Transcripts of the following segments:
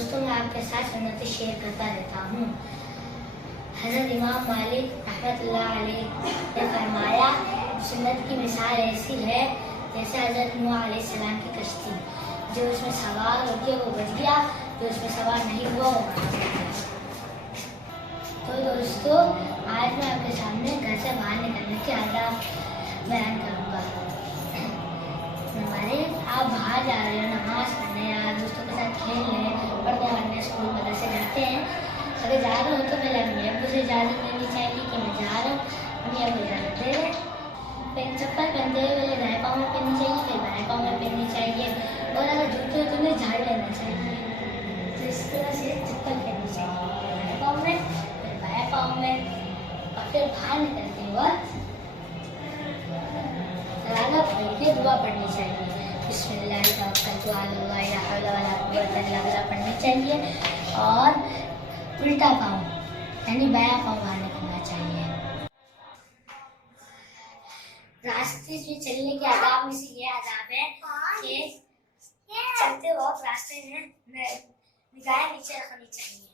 दोस्तों मैं आपके साथ सुन्नतें शेयर करता रहता हूँ। हज़रत इमाम मालिक रहमतुल्लाह अलैह ने फरमाया, सुन्नत की मिसाल ऐसी है जैसे हज़रत नूह अलैहिस्सलाम की कश्ती, जो उसमें सवार हो गया वो बच गया, जो उसमें सवार नहीं हुआ वो मार गया। तो दोस्तों आज मैं आपके सामने घर से बाहर निकलने के आदाब बयान करूँगा। हमारे आप बाहर जा रहे हो नमाज पढ़ने या दोस्तों के साथ खेलने, पढ़ने वढ़ने, स्कूल मदरसे जाते हैं, अगर जा रहे हो तो पहले अपनी अब्बू से इजाज़त लेनी चाहिए कि मैं जा रहा हूँ, अपनी अब्बू इजाज़त दे रहे। फिर चप्पल पहनते हुए पहले दाएं पाँव में पहननी चाहिए, फिर बाएं पाँव में पहननी चाहिए, और अगर जूते हो तो उन्हें झाड़ लेना चाहिए। तो इस तरह से चप्पल पहननी चाहिए दाएं पाँव में, फिर बाएं पाँव में, और फिर बाहर निकलते वक्त राना पढ़ के दुआ पढ़नी चाहिए। बिस्मिल्लाह तवक्कलतु अला ला हौला वला कुव्वता इल्ला बिल्लाह पढ़नी चाहिए, और उल्टा पाँव यानी बायां पाँव बाहर निकलना चाहिए। रास्ते से चलने के आदाब में से ये आदाब है कि चलते वक्त रास्ते में निगाहें नीचे रखनी चाहिए,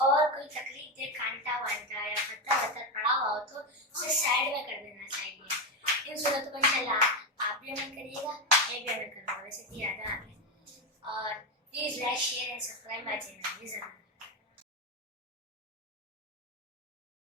और कोई तकलीफ दे कांटा वांटा या पत्थर वत्थर पड़ा हुआ हो तो उसे साइड में कर देना चाहिए। इन सूरतों को इंशाल्लाह आप भी अमल करिएगा, मैं भी अमल करूँगा। वैसे तो आदाब है, और please like share and subscribe my channel.